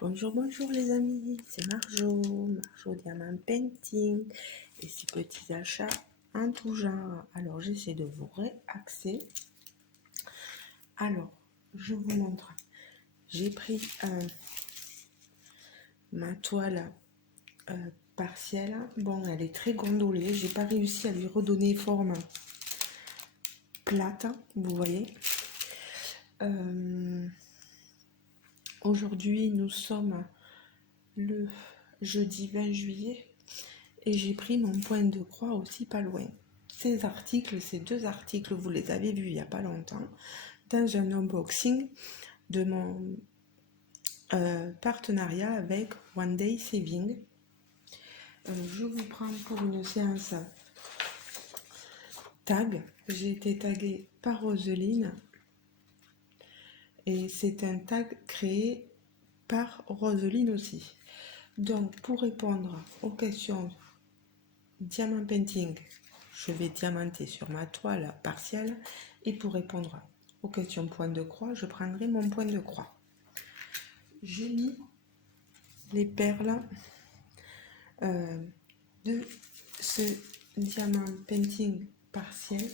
Bonjour, bonjour les amis, c'est Marjo Diamant Painting et ces petits achats en tout genre. Alors j'essaie de vous réaxer. Alors, je vous montre. J'ai pris ma toile partielle. Bon, elle est très gondolée. J'ai pas réussi à lui redonner forme plate, vous voyez. Aujourd'hui, nous sommes le jeudi 20 juillet. Et j'ai pris mon point de croix aussi pas loin. Ces deux articles, vous les avez vus il n'y a pas longtemps, dans un unboxing de mon partenariat avec One Day Saving. Je vous prends pour une séance tag. J'ai été taguée par Roseline et c'est un tag créé par Roseline aussi. Donc, pour répondre aux questions Diamant Painting, je vais diamanter sur ma toile partielle et pour répondre aux questions point de croix, je prendrai mon point de croix. J'ai mis les perles de ce Diamant Painting partiel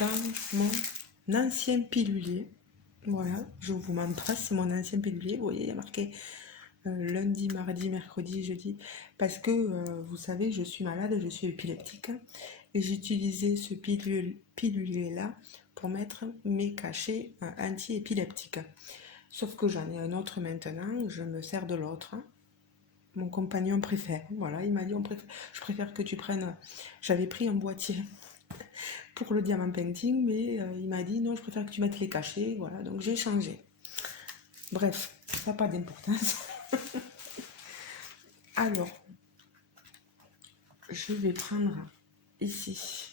dans mon ancien pilulier. Voilà, je vous montre, c'est mon ancien pilulier. Vous voyez, il y a marqué lundi, mardi, mercredi, jeudi, parce que vous savez, je suis malade, je suis épileptique et j'utilisais ce pilulier là pour mettre mes cachets anti-épileptiques. Sauf que j'en ai un autre maintenant, je me sers de l'autre. Mon compagnon préfère, voilà, il m'a dit je préfère que tu prennes. J'avais pris un boîtier pour le diamant painting, mais il m'a dit non, je préfère que tu mettes les cachets, voilà, donc j'ai changé. Bref, ça n'a pas d'importance. Alors, je vais prendre ici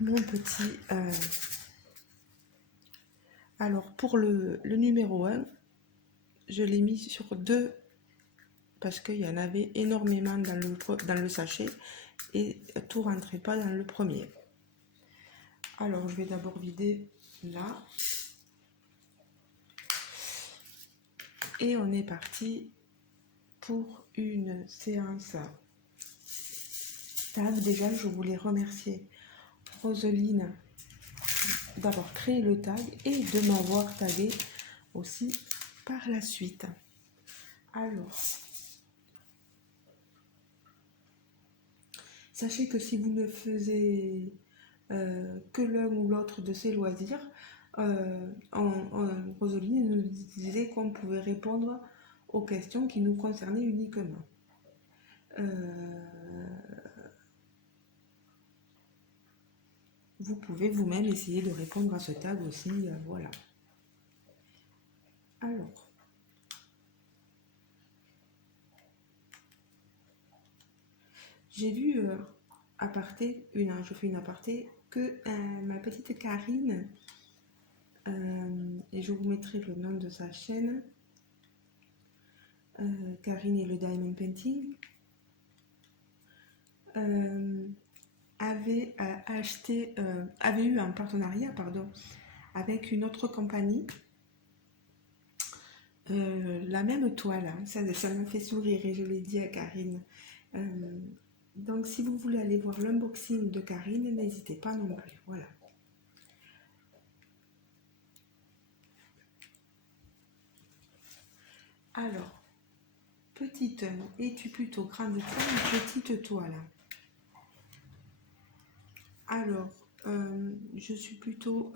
mon petit... Alors, pour le numéro 1, je l'ai mis sur 2 parce qu'il y en avait énormément dans le sachet et tout rentrait pas dans le premier. Alors, je vais d'abord vider là. Et on est parti pour une séance tag. Déjà, je voulais remercier Roseline d'avoir créé le tag et de m'avoir tagué aussi par la suite. Alors, sachez que si vous ne faisiez que l'un ou l'autre de ces loisirs, Roseline nous disait qu'on pouvait répondre aux questions qui nous concernaient uniquement. Vous pouvez vous-même essayer de répondre à ce tag aussi, voilà. Alors, j'ai vu je fais une aparté, que ma petite Karine, et je vous mettrai le nom de sa chaîne, Karine et le Diamond Painting, avait eu un partenariat, avec une autre compagnie, la même toile, hein, ça me fait sourire et je l'ai dit à Karine. Donc si vous voulez aller voir l'unboxing de Karine, n'hésitez pas non plus, voilà. Alors, petite, es-tu plutôt grande toile ou petite toile? Alors, je suis plutôt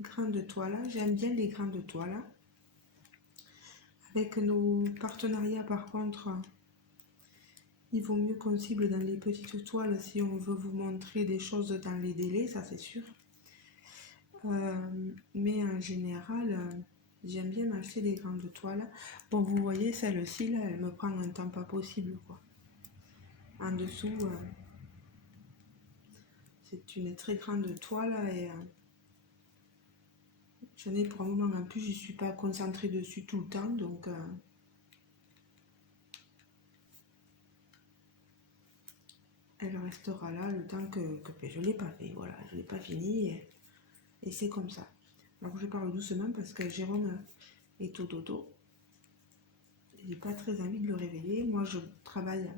grande toile, j'aime bien les grandes toiles. Avec nos partenariats par contre, il vaut mieux qu'on cible dans les petites toiles si on veut vous montrer des choses dans les délais, ça c'est sûr. Mais en général, j'aime bien m'acheter des grandes toiles. Bon, vous voyez, celle-ci, là, elle me prend un temps pas possible, quoi. En dessous, c'est une très grande toile et j'en ai pour un moment. En plus, je ne suis pas concentrée dessus tout le temps, donc... elle restera là le temps que je ne l'ai pas fait. Voilà, je ne l'ai pas fini. Et c'est comme ça. Alors je parle doucement parce que Jérôme est au dodo. J'ai pas très envie de le réveiller. Moi, je travaille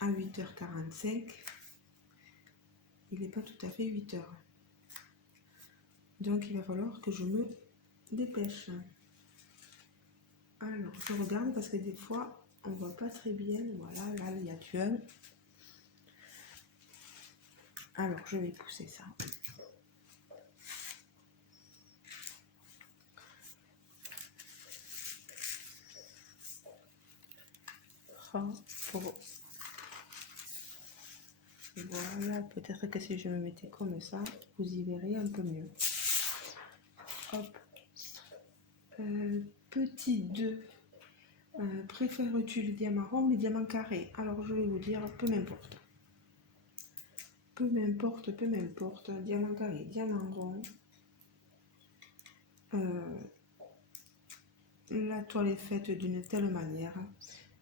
à 8h45. Il n'est pas tout à fait 8h. Donc, il va falloir que je me dépêche. Alors, je regarde parce que des fois, on voit pas très bien. Voilà, là, il y a tueur. Alors, je vais pousser ça. Voilà, peut-être que si je me mettais comme ça, vous y verrez un peu mieux. Hop. Petit 2. Préfères-tu les diamants ronds ou les diamants carrés? Alors, je vais vous dire, peu m'importe. Peu m'importe, peu m'importe. Diamant carré, diamant rond. La toile est faite d'une telle manière.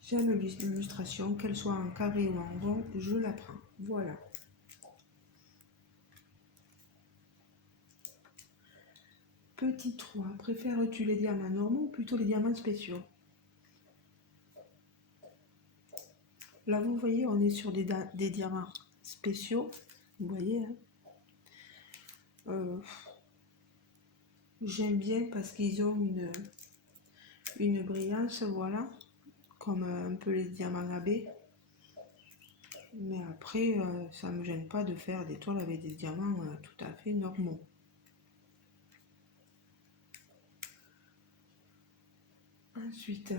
J'aime l'illustration, qu'elle soit en carré ou en rond, je la prends. Voilà. Petit 3. Préfères-tu les diamants normaux ou plutôt les diamants spéciaux? Là, vous voyez, on est sur des diamants spéciaux. Vous voyez, hein. J'aime bien parce qu'ils ont une brillance, voilà, comme un peu les diamants AB. Mais après, ça ne me gêne pas de faire des toiles avec des diamants tout à fait normaux. Ensuite,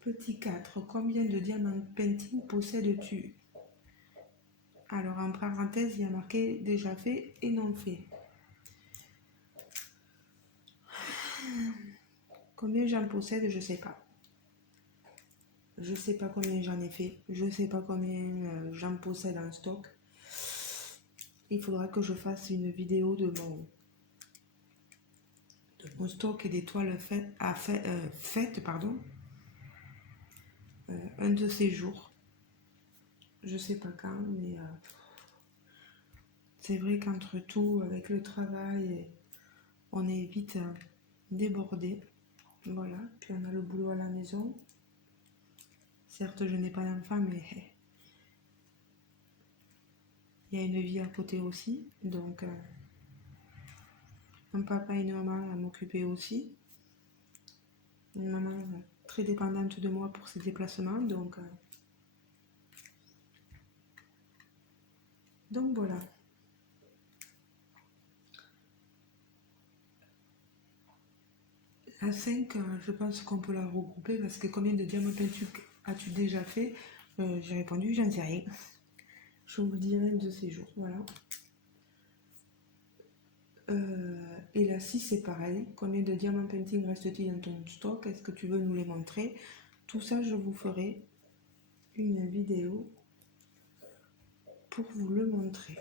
petit 4, combien de diamants painting possèdes-tu? Alors, en parenthèse, il y a marqué déjà fait et non fait. Combien j'en possède, je sais pas. Je sais pas combien j'en ai fait. Je sais pas combien j'en possède en stock. Il faudra que je fasse une vidéo de mon stock et des toiles faites, pardon. Un de ces jours. Je sais pas quand, mais c'est vrai qu'entre tout, avec le travail, on est vite débordé. Voilà, puis on a le boulot à la maison. Certes, je n'ai pas d'enfant, mais il y a une vie à côté aussi. Donc, un papa et une maman à m'occuper aussi. Une maman très dépendante de moi pour ses déplacements. Donc voilà. La 5, je pense qu'on peut la regrouper parce que combien de diamants peinture as-tu déjà fait? J'ai répondu, j'en sais rien. Je vous le dirai de ces jours, voilà. Et la 6, c'est pareil. Combien de diamants painting reste-t-il dans ton stock? Est-ce que tu veux nous les montrer? Tout ça, je vous ferai une vidéo pour vous le montrer.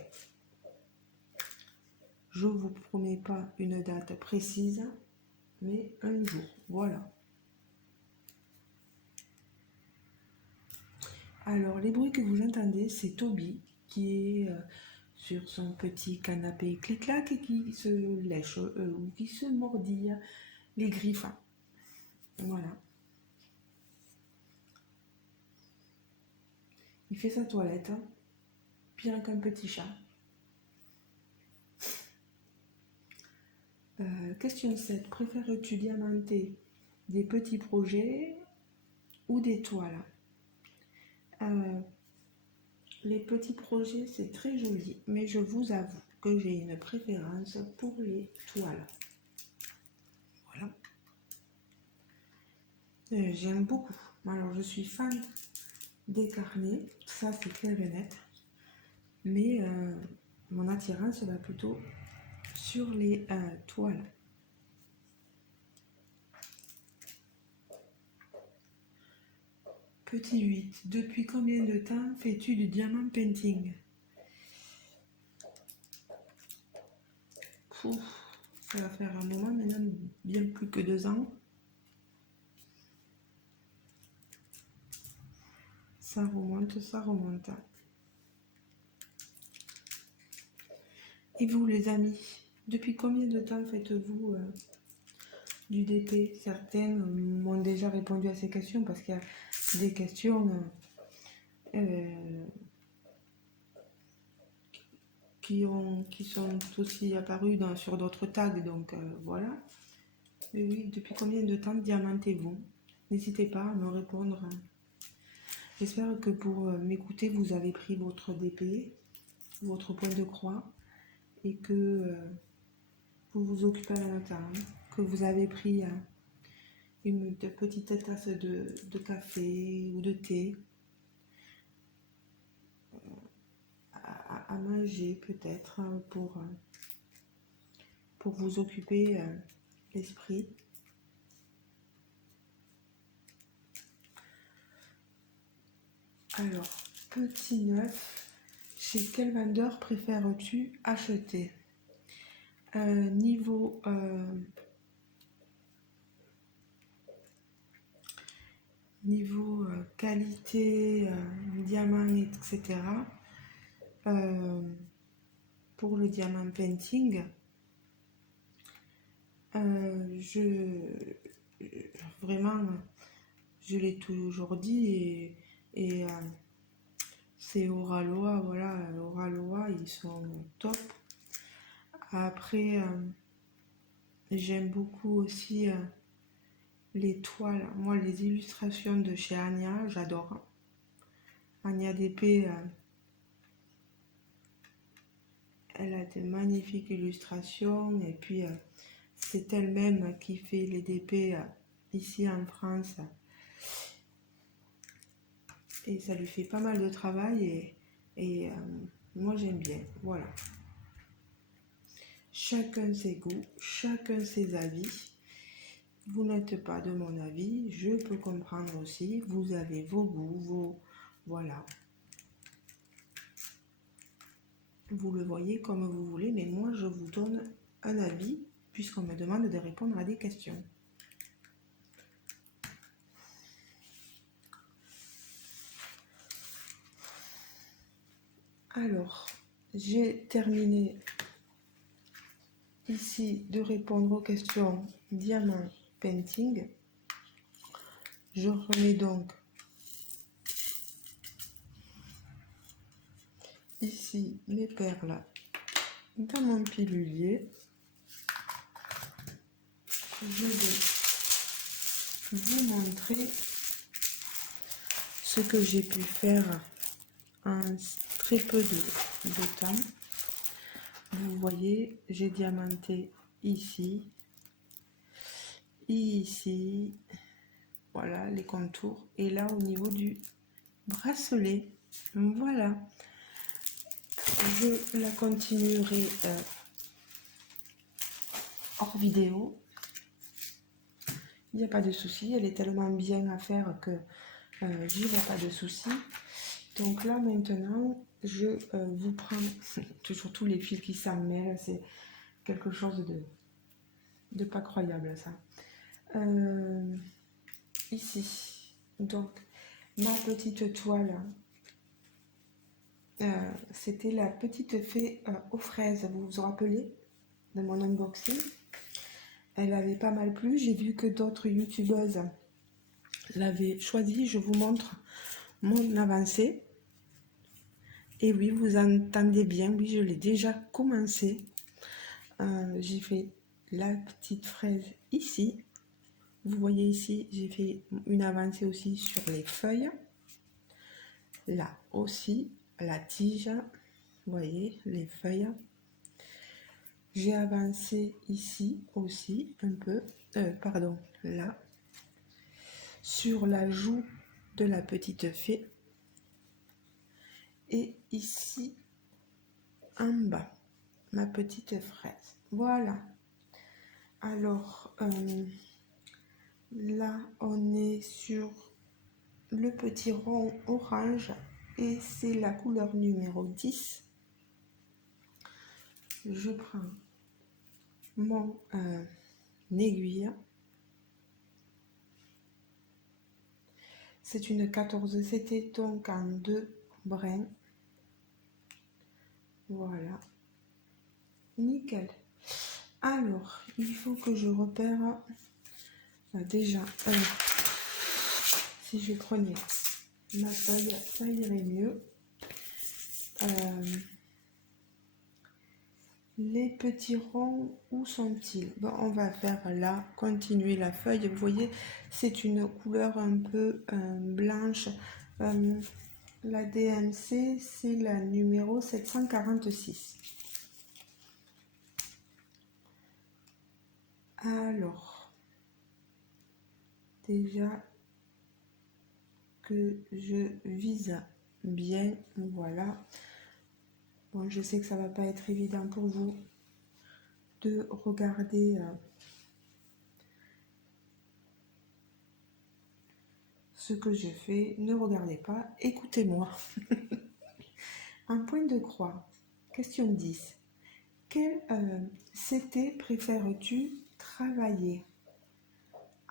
Je vous promets pas une date précise, mais un jour, voilà. Alors, les bruits que vous entendez, c'est Toby qui est sur son petit canapé clic-clac et qui se lèche ou qui se mordille les griffes. Voilà. Il fait sa toilette, hein. Pire qu'un petit chat. Question 7. Préfères-tu diamanter des petits projets ou des toiles? Les petits projets, c'est très joli, mais je vous avoue que j'ai une préférence pour les toiles. Voilà. J'aime beaucoup. Alors, je suis fan des carnets, ça c'est clair et net. Mais mon attirance va plutôt sur les toiles. Petit 8. Depuis combien de temps fais-tu du diamant painting? Pouf, ça va faire un moment maintenant, bien plus que 2 ans. Ça remonte, ça remonte. Et vous les amis, depuis combien de temps faites-vous du DP? Certains m'ont déjà répondu à ces questions parce qu'il y a des questions euh, qui sont aussi apparues sur d'autres tags. Donc voilà. Mais oui, depuis combien de temps diamantez-vous? N'hésitez pas à me répondre. J'espère que pour m'écouter, vous avez pris votre DP, votre point de croix, et que vous vous occupez à la matin, que vous avez pris une petite tasse de café ou de thé à manger peut-être pour vous occuper l'esprit. Alors, petit neuf, chez quel vendeur préfères-tu acheter? Niveau qualité, diamant, etc. Pour le diamant painting, vraiment, je l'ai toujours dit et c'est Oraloa, voilà, Oraloa, ils sont top. Après, j'aime beaucoup aussi les toiles. Moi, les illustrations de chez Anya, j'adore. Anya DP, elle a de magnifiques illustrations. Et puis, c'est elle-même qui fait les DP ici en France. Et ça lui fait pas mal de travail. Et moi, j'aime bien. Voilà. Chacun ses goûts, chacun ses avis. Vous n'êtes pas de mon avis, je peux comprendre aussi. Vous avez vos goûts, voilà. Vous le voyez comme vous voulez, mais moi je vous donne un avis puisqu'on me demande de répondre à des questions. Alors, j'ai terminé ici de répondre aux questions Diamant Painting. Je remets donc ici mes perles dans mon pilulier. Je vais vous montrer ce que j'ai pu faire en très peu de temps. Vous voyez, j'ai diamanté ici, ici, voilà les contours, et là au niveau du bracelet. Voilà, je la continuerai hors vidéo. Il n'y a pas de souci, elle est tellement bien à faire que j'y vois pas de souci. Donc là maintenant, je vous prends toujours tous les fils qui s'en mêlent, c'est quelque chose de pas croyable ça. Ici, donc ma petite toile, c'était la petite fée aux fraises, vous vous rappelez de mon unboxing? Elle avait pas mal plu, j'ai vu que d'autres youtubeuses l'avaient choisi. Je vous montre mon avancée. Et oui, vous entendez bien, oui, je l'ai déjà commencé. J'ai fait la petite fraise ici. Vous voyez ici, j'ai fait une avancée aussi sur les feuilles. Là aussi, la tige, vous voyez, les feuilles. J'ai avancé ici aussi un peu, pardon, là, sur la joue de la petite fée. Et ici, en bas, ma petite fraise. Voilà. Alors, là, on est sur le petit rond orange et c'est la couleur numéro 10. Je prends mon aiguille. C'est une 14, c'était donc en 2 brins. Voilà. nickel. Alors, il faut que je repère déjà, si je prenais ma feuille, ça irait mieux. Les petits ronds, où sont-ils? Bon, on va faire là, continuer la feuille. Vous voyez, c'est une couleur un peu blanche. La DMC, c'est la numéro 746. Alors, déjà que je vise bien, voilà. Bon, je sais que ça va pas être évident pour vous de regarder ce que je fais. Ne regardez pas, écoutez-moi. Un point de croix. Question 10. Quel CT préfères-tu travailler?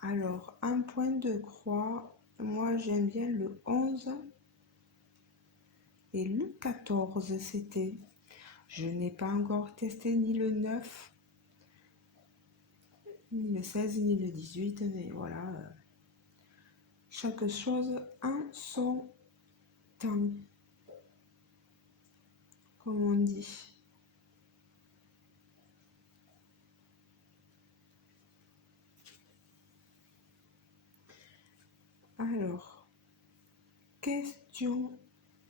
Alors, un point de croix, moi j'aime bien le 11 et le 14 CT. Je n'ai pas encore testé ni le 9, ni le 16, ni le 18, mais voilà. Chaque chose en son temps, comme on dit. Alors, question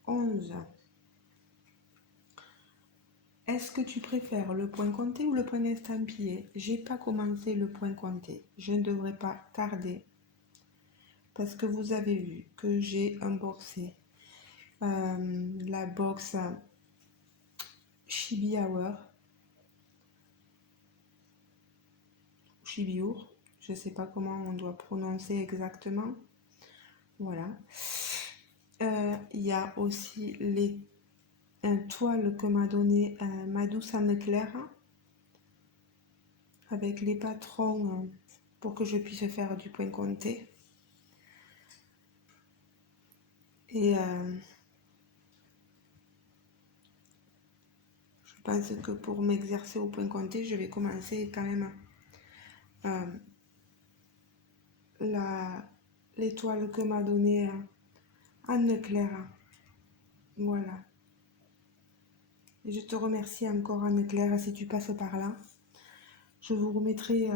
11. Est-ce que tu préfères le point compté ou le point estampillé? J'ai pas commencé le point compté. Je ne devrais pas tarder parce que vous avez vu que j'ai unboxé la box Chibi Hour, Chibiur. Je sais pas comment on doit prononcer exactement. Voilà. Il y a aussi les toiles que m'a donné ma douce Anne-Claire avec les patrons pour que je puisse faire du point compté. Et je pense que pour m'exercer au point compté, je vais commencer quand même l'étoile que m'a donnée Anne-Claire. Voilà. Et je te remercie encore Anne-Claire si tu passes par là. Je vous remettrai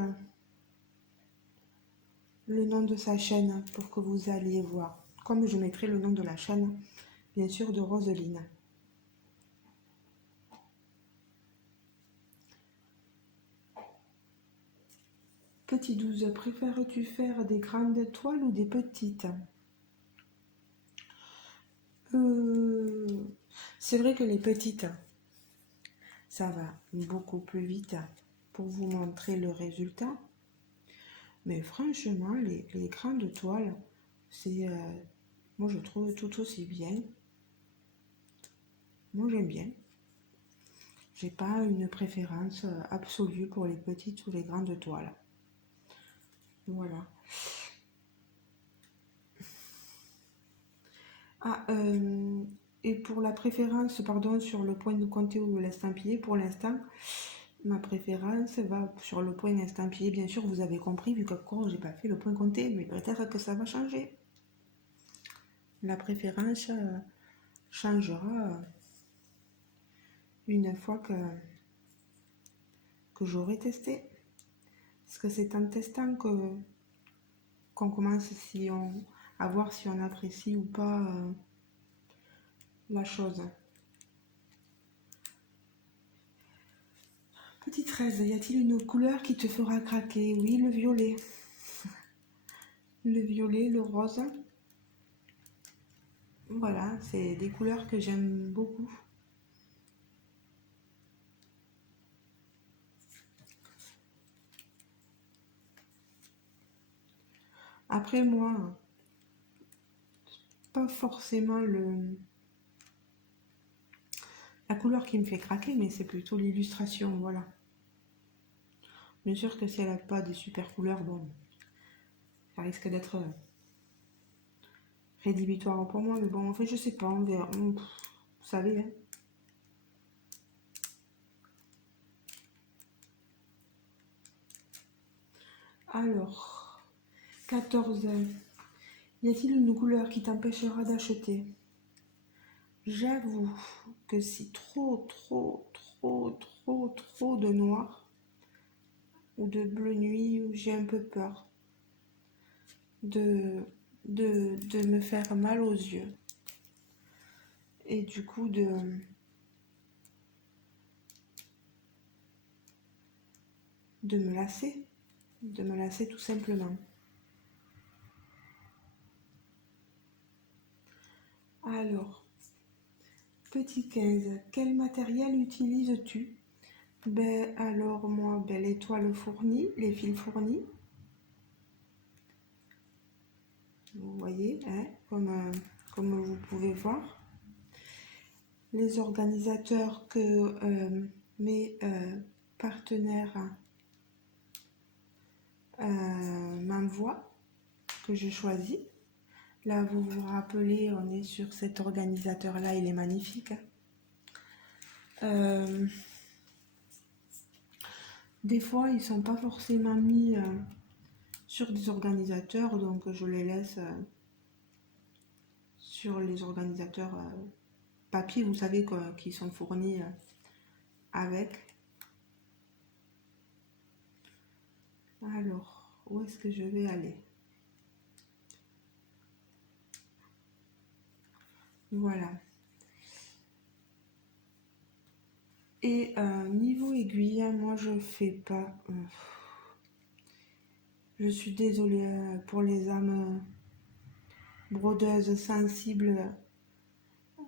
le nom de sa chaîne pour que vous alliez voir. Comme je mettrai le nom de la chaîne, bien sûr, de Roseline. Petit 12, préfères-tu faire des grandes toiles ou des petites? C'est vrai que les petites, ça va beaucoup plus vite pour vous montrer le résultat. Mais franchement, les grandes toiles, c'est, moi je trouve tout aussi bien. Moi j'aime bien. J'ai pas une préférence absolue pour les petites ou les grandes toiles. Voilà. Ah, et pour la préférence, pardon, sur le point de compter ou l'estampillé, pour l'instant, ma préférence va sur le point estampillé. Bien sûr, vous avez compris, vu que encore j'ai pas fait le point compté, mais peut-être que ça va changer. La préférence changera une fois que j'aurai testé. Parce que c'est en testant qu'on commence à voir si on apprécie ou pas la chose. Petit 13, y a-t-il une couleur qui te fera craquer? Oui, le violet. Le violet, le rose. Voilà, c'est des couleurs que j'aime beaucoup. Après, moi, pas forcément la couleur qui me fait craquer, mais c'est plutôt l'illustration, voilà. Bien sûr que si elle n'a pas des super couleurs, bon, ça risque d'être rédhibitoire pour moi, mais bon, en fait, je sais pas, on verra. Vous savez, hein. Alors, 14. Y a-t-il une couleur qui t'empêchera d'acheter? J'avoue que si trop de noir ou de bleu nuit, j'ai un peu peur de, de me faire mal aux yeux. Et du coup de me lasser. De me lasser tout simplement. Alors, petit 15, quel matériel utilises-tu? Ben alors moi, ben, les toiles fournies, les fils fournis. Vous voyez, hein, comme vous pouvez voir. Les organisateurs que mes partenaires m'envoient, que je choisis. Là, vous vous rappelez, on est sur cet organisateur-là, il est magnifique. Des fois, ils sont pas forcément mis sur des organisateurs, donc je les laisse sur les organisateurs papier, vous savez, qui sont fournis avec. Alors, où est-ce que je vais aller? Voilà. Et niveau aiguille, moi je fais pas. Je suis désolée pour les âmes brodeuses sensibles.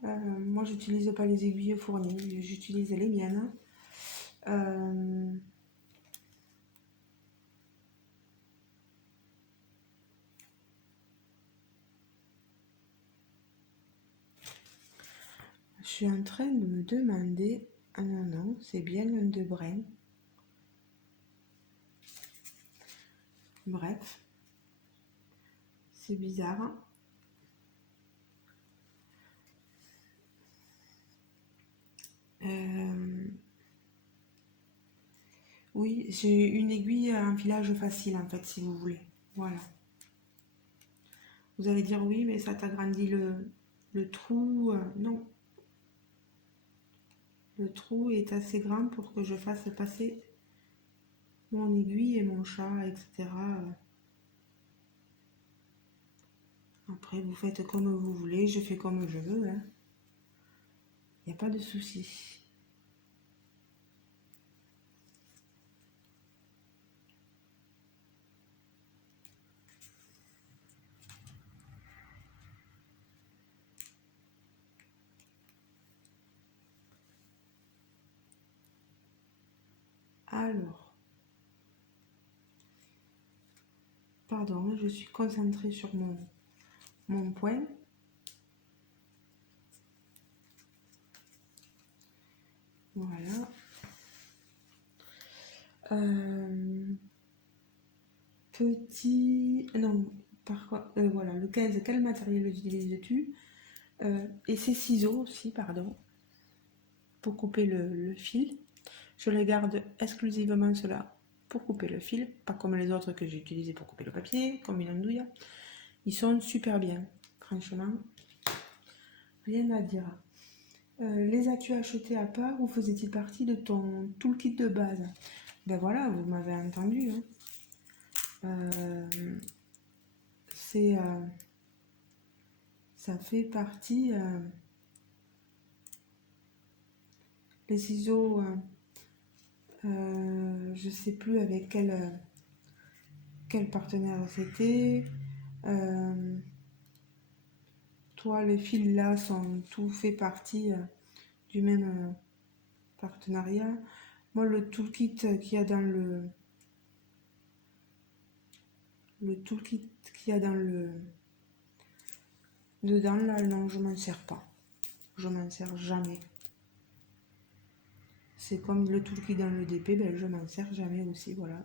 Moi j'utilise pas les aiguilles fournies, j'utilise les miennes. Je suis en train de me demander. Ah non, non, c'est bien un de brin. Bref, c'est bizarre. Oui, j'ai une aiguille à enfilage facile en fait, si vous voulez. Voilà. Vous allez dire oui, mais ça t'agrandit le trou. Non. Le trou est assez grand pour que je fasse passer mon aiguille et mon chat, etc. Après, vous faites comme vous voulez, je fais comme je veux. Il n'y a pas de souci. Alors, pardon, je suis concentrée sur mon point. Voilà. Petit... Non, par quoi voilà, le 15, quel matériel utilises-tu? Et ces ciseaux aussi, pardon, pour couper le fil. Je les garde exclusivement cela pour couper le fil, pas comme les autres que j'ai utilisés pour couper le papier, comme une andouille. Ils sont super bien, franchement, rien à dire. Les as-tu achetés à part ou faisaient-ils partie de ton toolkit de base? Ben voilà, vous m'avez entendu. C'est, ça fait partie. Les ciseaux, je sais plus avec quel partenaire c'était. Toi, les fils là sont tout fait partie du même partenariat. Moi, le toolkit qu'il y a dans le toolkit qu'il y a dans dedans là, non, je m'en sers pas. Je m'en sers jamais. C'est comme le toolkit dans le DP, ben je m'en sers jamais aussi, voilà.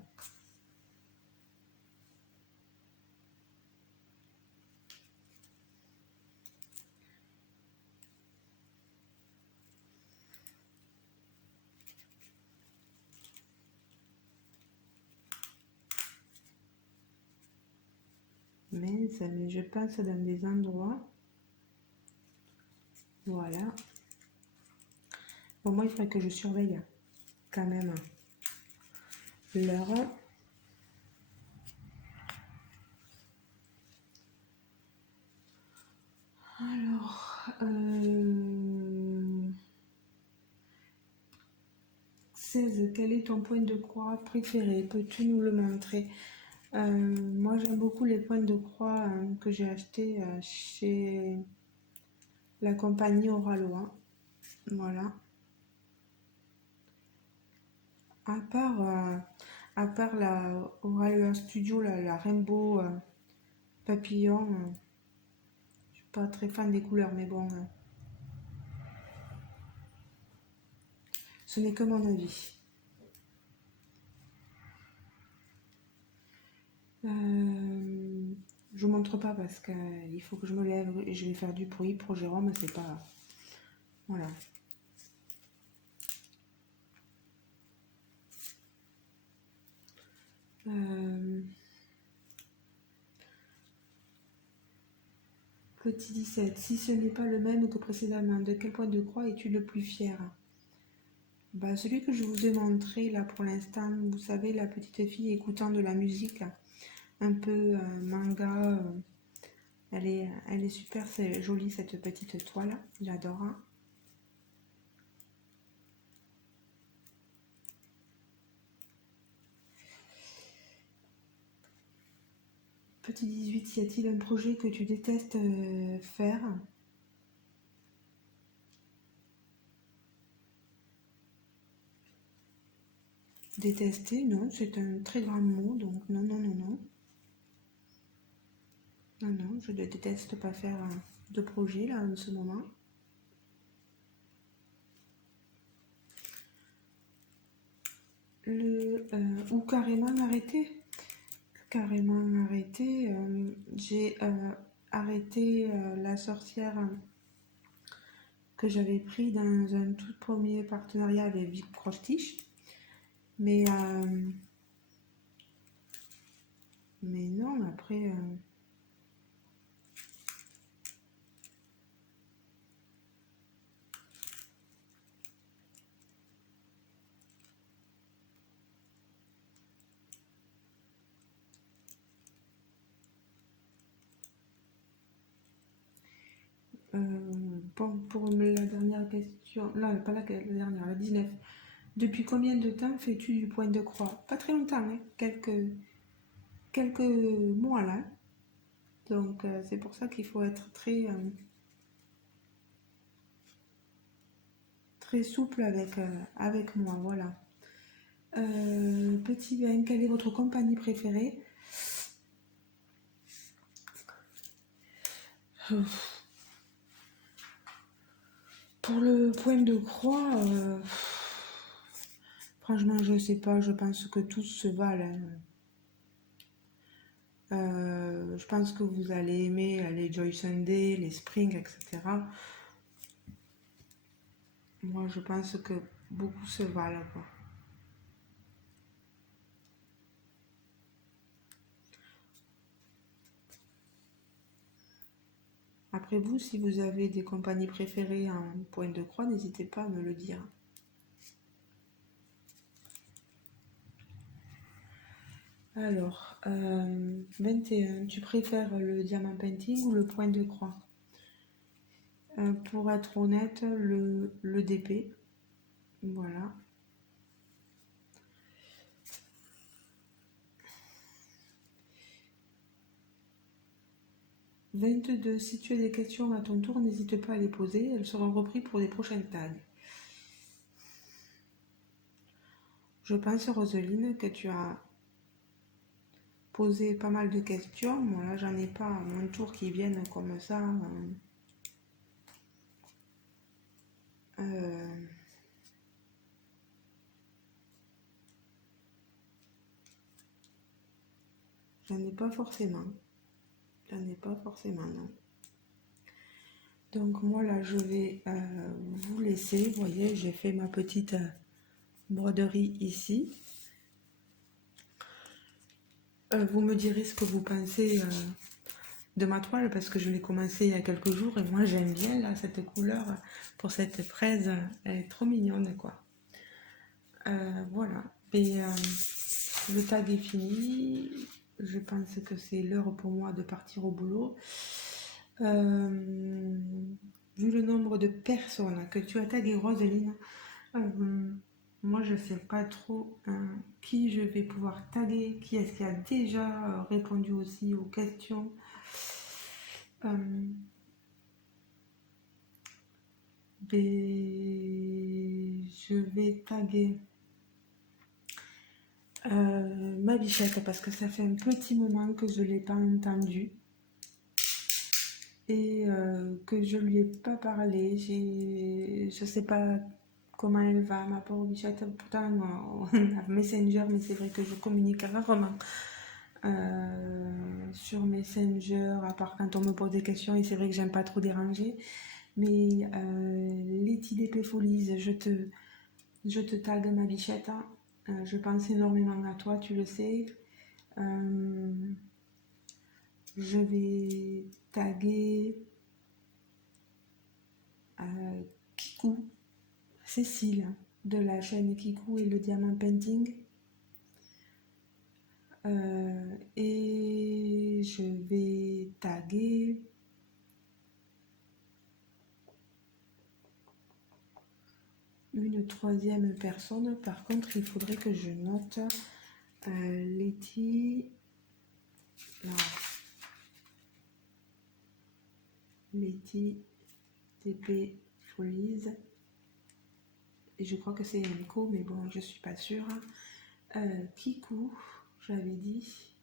pince, mais je pince dans des endroits. Voilà. Bon, moi, il faudrait que je surveille quand même l'heure. Alors, 16, quel est ton point de croix préféré? Peux-tu nous le montrer? Moi, j'aime beaucoup les points de croix que j'ai achetés chez la compagnie Oralois. Voilà. À part, euh, à part la Oralia Studio, la Rainbow Papillon, je suis pas très fan des couleurs, mais bon, ce n'est que mon avis. Je vous montre pas parce qu'il faut que je me lève et je vais faire du bruit pour Jérôme, c'est pas... Voilà. Petit 17, si ce n'est pas le même que précédemment, de quel point de croix es-tu le plus fier? Bah, celui que je vous ai montré là pour l'instant, vous savez, la petite fille écoutant de la musique, un peu manga, elle est super, c'est jolie cette petite toile, j'adore. Petit 18, y a-t-il un projet que tu détestes faire? Détester, non, c'est un très grand mot, donc non, non, non, non. Non, non, je ne déteste pas faire de projet là en ce moment. Ou carrément arrêter. Carrément arrêté. J'ai arrêté la sorcière que j'avais pris dans un tout premier partenariat avec Vic Prostich. Mais, mais non, après... bon, pour la dernière question, là, pas la dernière, la 19. Depuis combien de temps fais-tu du point de croix? Pas très longtemps, hein, quelques mois là. Donc c'est pour ça qu'il faut être très, très souple avec moi, voilà. Petit Ben, quelle est votre compagnie préférée? Pour le point de croix, franchement, je sais pas, je pense que tous se valent, hein. Je pense que vous allez aimer les Joy Sunday, les Spring, etc. Moi, je pense que beaucoup se valent, quoi. Après vous, si vous avez des compagnies préférées en point de croix, n'hésitez pas à me le dire. Alors, 21, tu préfères le diamant painting ou le point de croix? Pour être honnête, le DP. Voilà. 22, si tu as des questions à ton tour, n'hésite pas à les poser. Elles seront reprises pour les prochaines tags. Je pense, Roseline, que tu as posé pas mal de questions. Moi, là, j'en ai pas à mon tour qui viennent comme ça. Euh, J'en ai pas forcément. J'en ai pas forcément, non. Donc moi là je vais vous laisser. Vous voyez, j'ai fait ma petite broderie ici. Vous me direz ce que vous pensez de ma toile parce que je l'ai commencé il y a quelques jours et moi j'aime bien là cette couleur pour cette fraise, elle est trop mignonne quoi. Voilà, et le tag est fini, je pense que c'est l'heure pour moi de partir au boulot. Vu le nombre de personnes que tu as tagué Roseline, moi je sais pas trop qui je vais pouvoir taguer, qui est-ce qui a déjà répondu aussi aux questions. Je vais taguer ma bichette parce que ça fait un petit moment que je ne l'ai pas entendue et que je lui ai pas parlé. Je sais pas comment elle va, ma pauvre bichette. Pourtant, on a Messenger, mais c'est vrai que je communique rarement sur Messenger, à part quand on me pose des questions, et c'est vrai que j'aime pas trop déranger. Mais Letty d'épée Folies, je te tague ma bichette. Je pense énormément à toi, tu le sais. Je vais taguer Kikou, Cécile de la chaîne Kikou et le Diamant Painting. Et je vais taguer une troisième personne. Par contre, il faudrait que je note Letty. Letty TP Folies. Et je crois que c'est Nico, mais bon, je suis pas sûre. Kikou, j'avais dit.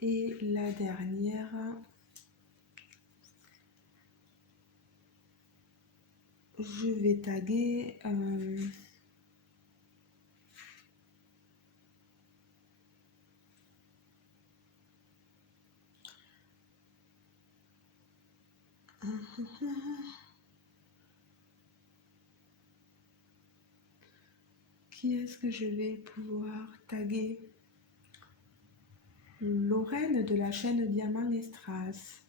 Et la dernière, je vais taguer qui est-ce que je vais pouvoir taguer? Lorraine de la chaîne Diamant et Strass,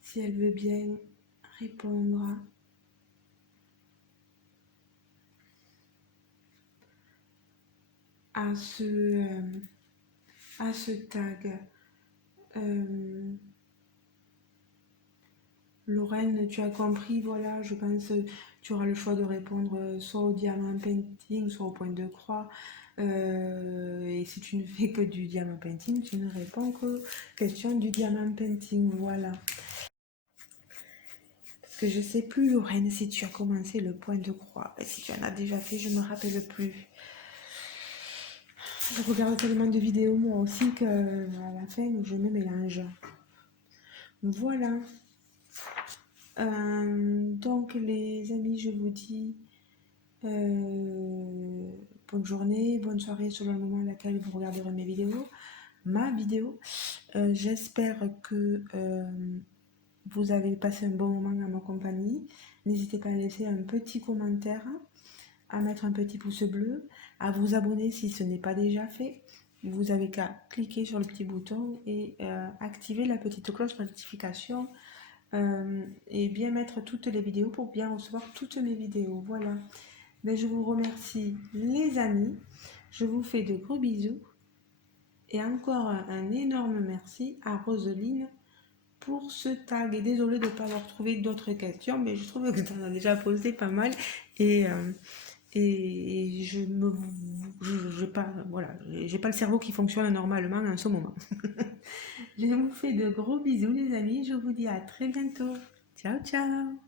si elle veut bien répondre à ce tag. Lorraine, tu as compris, voilà, je pense que tu auras le choix de répondre soit au diamant painting, soit au point de croix. Et si tu ne fais que du diamant painting, tu ne réponds que question du diamant painting, voilà. Parce que je sais plus, Lorraine, si tu as commencé le point de croix. Et si tu en as déjà fait, je me rappelle plus. Je regarde tellement de vidéos moi aussi que à la fin, je me mélange. Voilà. Donc les amis, je vous dis bonne journée, bonne soirée selon le moment à laquelle vous regarderez mes vidéos, ma vidéo. J'espère que vous avez passé un bon moment à ma compagnie. N'hésitez pas à laisser un petit commentaire, à mettre un petit pouce bleu, à vous abonner si ce n'est pas déjà fait. Vous avez qu'à cliquer sur le petit bouton et activer la petite cloche de notification et bien mettre toutes les vidéos pour bien recevoir toutes mes vidéos. Voilà. Ben, je vous remercie les amis. Je vous fais de gros bisous. Et encore un énorme merci à Roseline pour ce tag. Et désolée de ne pas avoir trouvé d'autres questions, mais je trouve que tu en as déjà posé pas mal. Et voilà, j'ai pas le cerveau qui fonctionne normalement en ce moment. Je vous fais de gros bisous les amis. Je vous dis à très bientôt. Ciao, ciao.